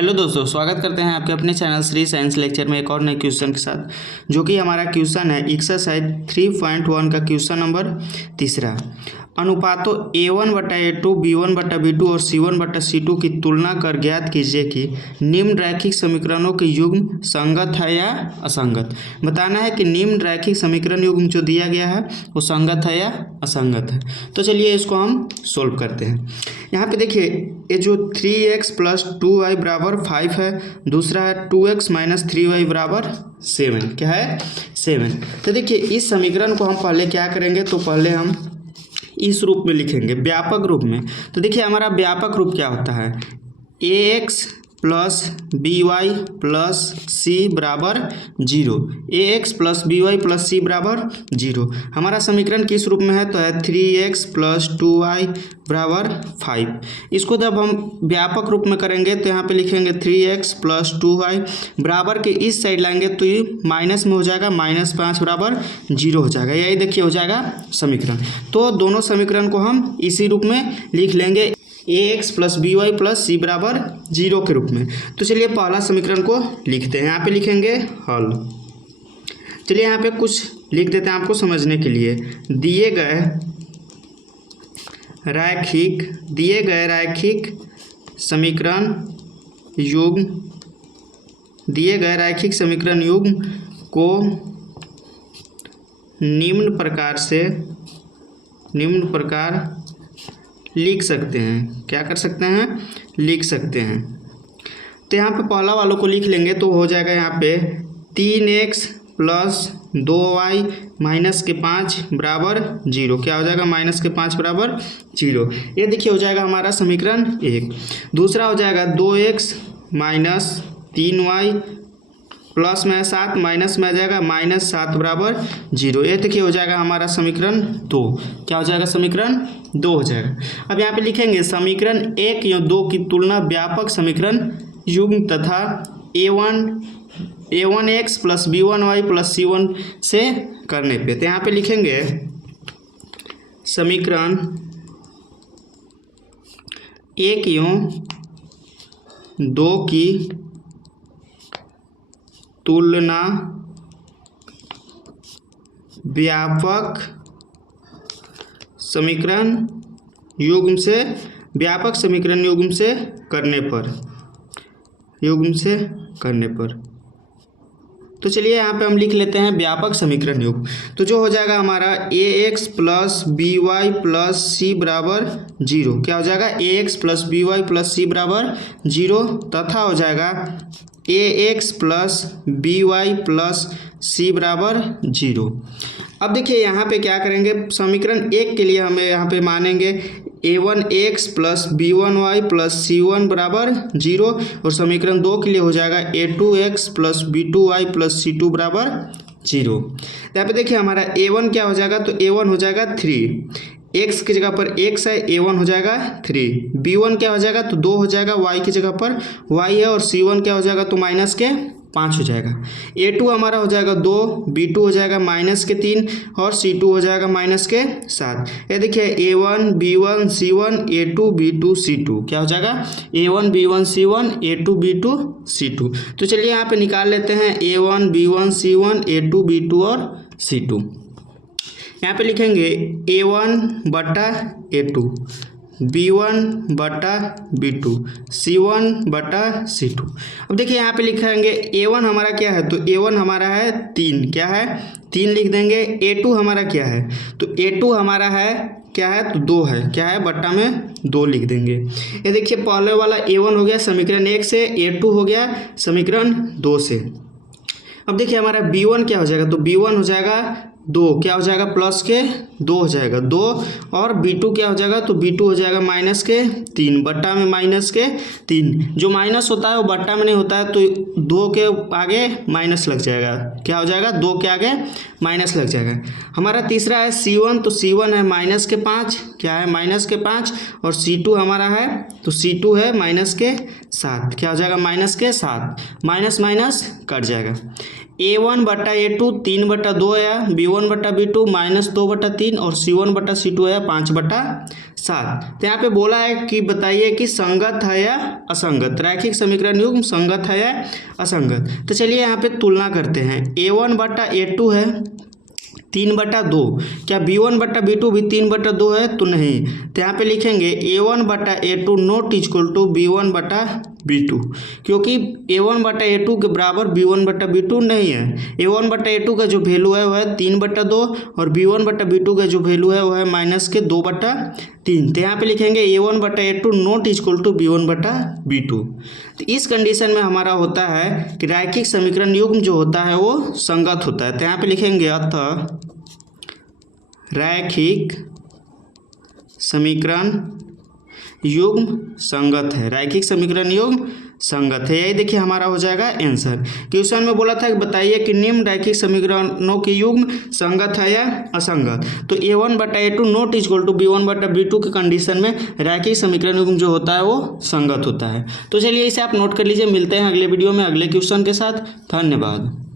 Hello दोस्तों, स्वागत करते हैं आपके अपने चैनल श्री साइंस लेक्चर में एक और नए क्वेश्चन के साथ, जो कि हमारा क्वेश्चन है एक्सरसाइज 3.1 का क्वेश्चन नंबर तीसरा। अनुपातों A1/A2, B1/B2 और C1/C2 की तुलना कर ज्ञात कीजिए कि निम्न रैखिक समीकरणों के युग्म संगत है या असंगत। बताना है कि निम्न रैखिक समीकरण युग्म जो दिया गया है वो संगत है या असंगत है। तो चलिए इसको हम सोल्व करते हैं। यहाँ पे देखिए, ये जो 3x + 2y = 5 है, दूसरा है 2x - 3y = 7। क्या है? 7। तो देखिए इस समीकरण को हम पहले क्या करेंगे, तो पहले हम इस रूप में लिखेंगे, व्यापक रूप में। तो देखिए हमारा व्यापक रूप क्या होता है, ax + by + c = 0। ax + by + c = 0। हमारा समीकरण किस रूप में है, तो है 3x + 2y = 5। इसको जब हम व्यापक रूप में करेंगे तो यहाँ पे लिखेंगे 3x + 2y बराबर के इस साइड लाएंगे तो ये माइनस में हो जाएगा, -5 = 0 हो जाएगा। यही देखिए हो जाएगा समीकरण। तो दोनों समीकरण को हम इसी रूप में लिख लेंगे, ax + by + c = 0 के रूप में। तो चलिए पहला समीकरण को लिखते हैं। यहाँ पे लिखेंगे हल। चलिए यहाँ पे कुछ लिख देते हैं आपको समझने के लिए। दिए गए रैखिक समीकरण युग्म को निम्न प्रकार लिख सकते हैं। क्या कर सकते हैं? लिख सकते हैं। तो यहाँ पे पहला वालों को लिख लेंगे तो हो जाएगा यहाँ पे 3x + 2y - 5 = 0। क्या हो जाएगा? -5 = 0। ये देखिए हो जाएगा हमारा समीकरण 1। दूसरा हो जाएगा 2x - 3y प्लस में 7 माइनस में आ जाएगा -7 = 0। ये देखिए हो जाएगा हमारा समीकरण 2। क्या हो जाएगा? समीकरण 2 हो जाएगा। अब यहाँ पे लिखेंगे समीकरण 1 या 2 की तुलना व्यापक समीकरण युग्म तथा a1x + b1y + c1 से करने पे। तो यहाँ पे लिखेंगे समीकरण 1 या 2 की तुलना व्यापक समीकरण युग्म से करने पर। तो चलिए यहाँ पे हम लिख लेते हैं व्यापक समीकरण युग्म। तो जो हो जाएगा हमारा ax + by + c = 0। क्या हो जाएगा? ax + by + c = 0 तथा हो जाएगा ax + by + c = 0। अब देखिए यहाँ पे क्या करेंगे, समीकरण 1 के लिए हमें यहाँ पे मानेंगे a1x + b1y + c1 = 0 और समीकरण 2 के लिए हो जाएगा a2x + b2y + c2 = 0। यहाँ पे देखिए हमारा a1 क्या हो जाएगा, तो a1 हो जाएगा 3। x की जगह पर x है, a1 हो जाएगा 3। b1 क्या हो जाएगा, तो 2 हो जाएगा, y की जगह पर y है, और c1 क्या हो जाएगा, तो -5 हो जाएगा। a2 हमारा हो जाएगा 2, b2 हो जाएगा -3 और c2 हो जाएगा -7। ये देखिए a1 b1 c1 a2 b2 c2। क्या हो जाएगा? a1 b1 c1 a2 b2 c2। तो चलिए यहाँ पे निकाल लेते हैं a1 b1 c1 a2 b2 और c2। यहाँ पे लिखेंगे a1/a2 b1/b2 c1/c2। अब देखिए यहाँ पे लिखेंगे a1 हमारा क्या है, तो a1 हमारा है 3। क्या है? 3 लिख देंगे। a2 हमारा क्या है, तो a2 हमारा है क्या है, तो 2 है। क्या है? बट्टा में 2 लिख देंगे। ये देखिए पहले वाला a1 हो गया समीकरण 1 से, a2 हो गया समीकरण 2 से। अब देखिए हमारा b1 क्या हो जाएगा, तो b1 हो जाएगा 2। क्या हो जाएगा? +2 हो जाएगा 2। और b2 क्या हो जाएगा, तो b2 हो जाएगा -3 बट्टा में -3। जो माइनस होता है वो बट्टा में नहीं होता है, तो 2 के आगे माइनस लग जाएगा। क्या हो जाएगा? 2 के आगे माइनस लग जाएगा। हमारा तीसरा है c1, तो c1 है -5। क्या है? -5। और c2 हमारा है, तो c2 है -7। क्या हो जाएगा? -7। माइनस कट जाएगा। a1/a2 3/2 है, b1/b2 -2/3 और c1/c2 है 5/7। 7। तो यहाँ पे बोला है कि बताइए कि संगत है या असंगत, रैखिक समीकरण युग्म संगत है या असंगत। तो चलिए यहाँ पे तुलना करते हैं। A1/A2 है 3/2, क्या B1/B2 भी 3/2 है? तो नहीं। तो यहाँ पे लिखेंगे A1/A2 not equal to B1/B2, क्योंकि A1/A2 के बराबर B1/B2 नहीं है। A1/A2 का जो वैल्यू है वह है 3/2 और B1/B2 का जो वैल्यू है वह है -2/3। तो यहाँ पे लिखेंगे A1/A2 not equal to B1/B2। तो इस कंडीशन में हमारा होता है कि रैखिक समीकरण युग्म जो होता है वो संगत होता है। तो यहाँ पे लिखेंगे अतः रैखिक समीकरण युग्म संगत है, रैखिक समीकरण युग्म संगत है। यही देखिए हमारा हो जाएगा आंसर। क्वेश्चन में बोला था कि बताइए कि निम्न रैखिक समीकरणों के युग्म संगत है या असंगत। तो A1/A2 not equal to B1/B2 के कंडीशन में रैखिक समीकरण युग्म जो होता है वो संगत होता है। तो चलिए इसे आप नोट कर लीजिए। मिलते हैं अगले वीडियो में अगले क्वेश्चन के साथ। धन्यवाद।